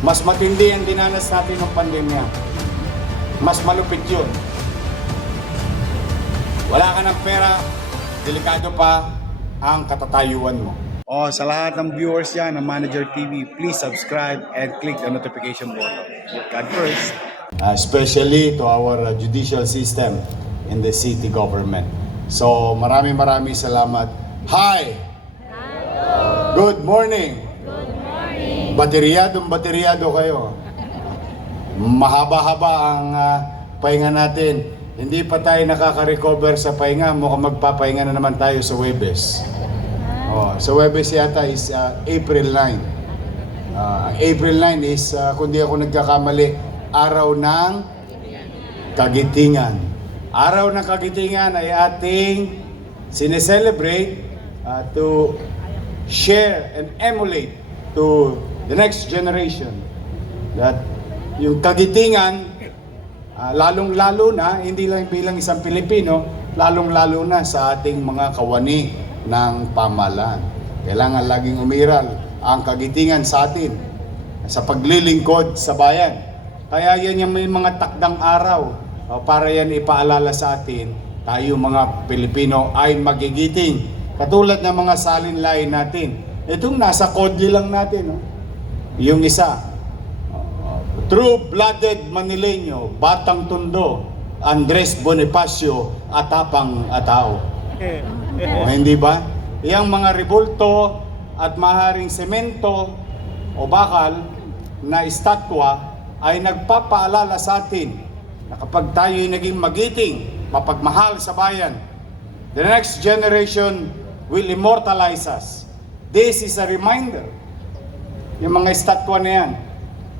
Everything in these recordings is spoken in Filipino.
Mas matindi ang dinanas natin ng pandemya. Mas malupit yun. Wala ka ng pera, delikado pa ang katatayuan mo. Sa lahat ng viewers yan ng Manager TV, please subscribe and click the notification button. God first. Especially to our judicial system in the city government. So maraming salamat. Hi! Hello! Good morning! Good morning! Bateryado kayo. Mahaba-haba ang pahinga natin. Hindi pa tayo nakaka-recover sa pahinga. Mukhang magpapahinga na naman tayo sa Huwebes. Sa Huwebes yata is April 9. April 9 is, kung di ako nagkakamali, araw ng Kagitingan. Araw ng Kagitingan ay ating sineselebrate to share and emulate to the next generation that yung Kagitingan, lalong-lalo na, hindi lang bilang isang Pilipino, lalong-lalo na sa ating mga kawani ng pamahalaan. Kailangan laging umiral ang kagitingan sa atin sa paglilingkod sa bayan. Kaya yan yung may mga takdang araw para yan ipaalala sa atin, tayo mga Pilipino ay magigiting. Katulad ng mga salinlain natin. Itong nasa kodli lang natin. Yung isa, true-blooded Manileño, Batang Tondo, Andres Bonifacio, Atapang Atao. Hindi ba? Yang mga rebulto at maharing semento o bakal na estatwa ay nagpapaalala sa atin na kapag tayo'y naging magiting, mapagmahal sa bayan, the next generation will immortalize us. This is a reminder. Yung mga estatwa na yan,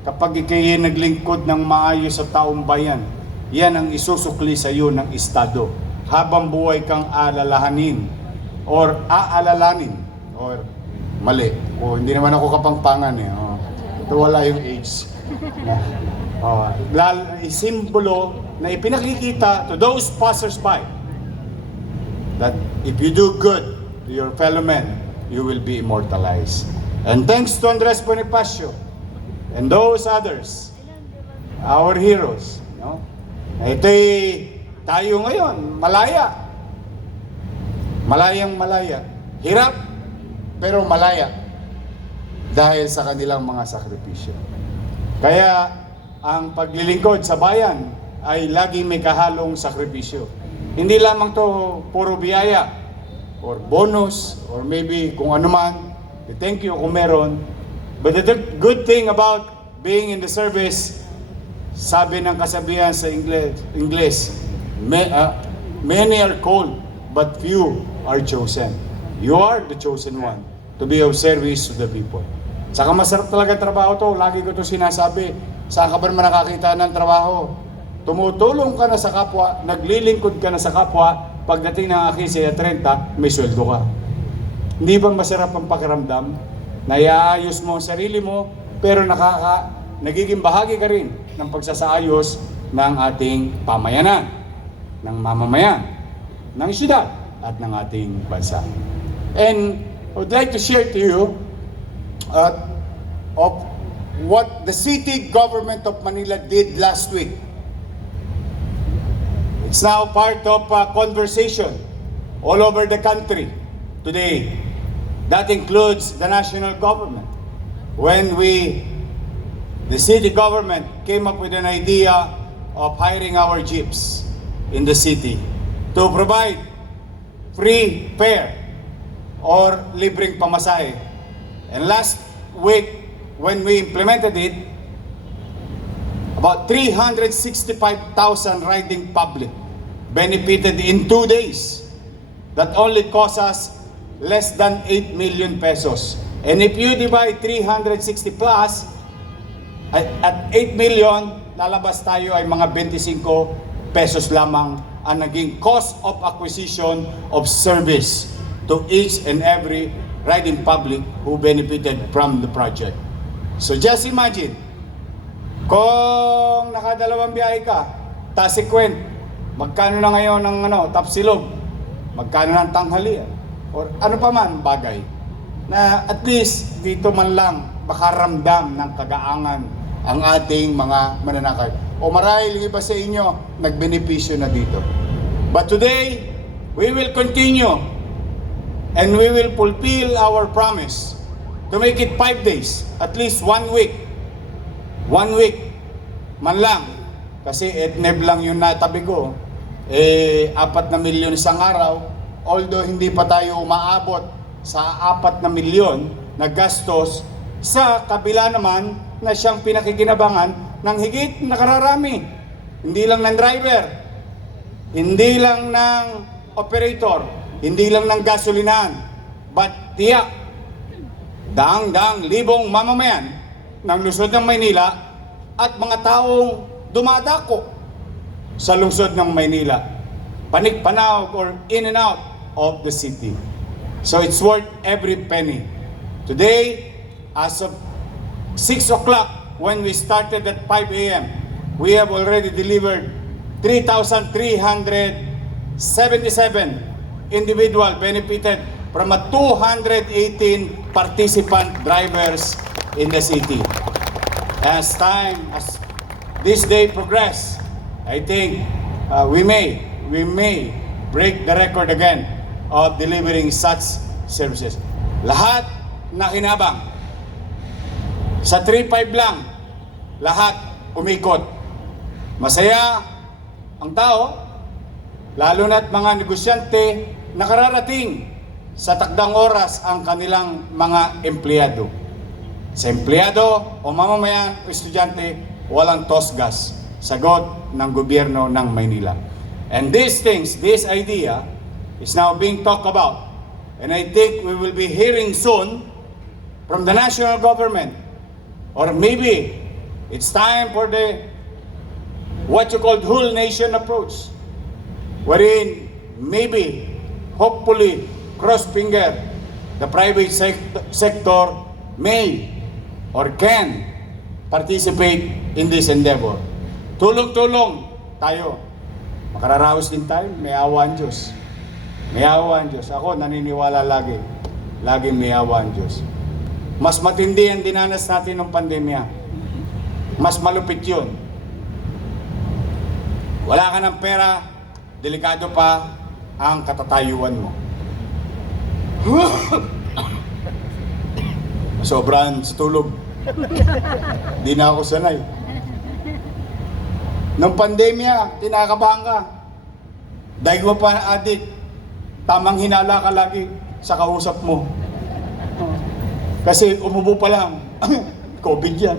kapag ikay naglingkod ng maayos sa taong bayan, yan ang isusukli sa iyo ng Estado. Habang buhay kang alalahanin or aalalanin or mali. Hindi naman ako kapangpangan eh. Ito wala yung age. Simbolo na ipinakikita to those passers-by that if you do good to your fellow men, you will be immortalized. And thanks to Andres Bonifacio and those others, our heroes, ito'y tayo ngayon, malaya. Malayang-malaya. Hirap, pero malaya. Dahil sa kanilang mga sakripisyo. Kaya, ang paglilingkod sa bayan ay laging may kahalong sakripisyo. Hindi lamang to puro biyaya, or bonus, or maybe kung ano man. Thank you kung meron. But the good thing about being in the service, sabi ng kasabihan sa English, many are called, but few are chosen. You are the chosen one to be of service to the people. Saka masarap talaga trabaho to. Lagi ko to sinasabi. Saan ka ba naman nakakita ng trabaho? Tumutulong ka na sa kapwa, naglilingkod ka na sa kapwa, pagdating ng 15-30, may sweldo ka. Hindi ba masarap ang pakiramdam na iaayos mo ang sarili mo, pero nagiging bahagi ka rin ng pagsasaayos ng ating pamayanan, ng mamamayan, ng syudad at ng ating bansa. And I would like to share to you of what the city government of Manila did last week. It's now part of a conversation all over the country today. That includes the national government. When the city government came up with an idea of hiring our jeeps in the city to provide free fare or libreng pamasahe. And last week, when we implemented it, about 365,000 riding public benefited in 2 days. That only cost us less than 8 million pesos. And if you divide 360 plus, at 8 million, lalabas tayo ay mga 25 pesos lamang ang naging cost of acquisition of service to each and every riding public who benefited from the project. So just imagine, kung nakadalawang biyahe ka, Tasikwent, magkano na ngayon ng Tapsilog, magkano ng tanghalian, or ano pa man bagay na at least dito man lang makaramdam ng kagaangan ang ating mga mananakay. O marahil yung iba sa inyo, nagbenepisyo na dito. But today, we will continue and we will fulfill our promise to make it 5 days, at least 1 week. 1 week man lang. Kasi EDNEB lang yung natabi ko. 4 na milyon isang araw. Although hindi pa tayo umaabot sa 4 na milyon na gastos, sa kabila naman na siyang pinakikinabangan ng higit na kararami. Hindi lang ng driver, hindi lang ng operator, hindi lang ng gasolinahan, but tiyak, daang-daang libong mamamayan ng lungsod ng Maynila at mga taong dumadako sa lungsod ng Maynila, panig-panawag or in and out of the city. So it's worth every penny. Today, as of 6 o'clock, when we started at 5 a.m., we have already delivered 3,377 individual benefited from a 218 participant drivers in the city. As this day progress, I think we may break the record again of delivering such services. Lahat na kinabang sa 3-5 lang, lahat umikot. Masaya ang tao, lalo na't mga negosyante, nakararating sa takdang oras ang kanilang mga empleyado. Sa empleyado o mamamayan o estudyante, walang tosgas. Sagot ng gobyerno ng Maynila. And these things, this idea, is now being talked about. And I think we will be hearing soon from the national government. Or maybe it's time for the what you call whole nation approach, wherein maybe, hopefully, cross finger, the private sector may or can participate in this endeavor. Tulong-tulong tayo. Makararaos din tayo, may awa ang Diyos. May awa ang Diyos. Ako naniniwala lagi. Laging may awa ang Diyos. Mas matindi ang dinanas natin ng pandemya. Mas malupit yun. Wala ka ng pera, delikado pa ang katatayuan mo. Sobrang sa tulog. Di na ako sanay. Nung pandemya, tinakabahan ka. Dahil mo pa na adik, tamang hinala ka lagi sa kausap mo. Kasi umubo pa lang, COVID yan.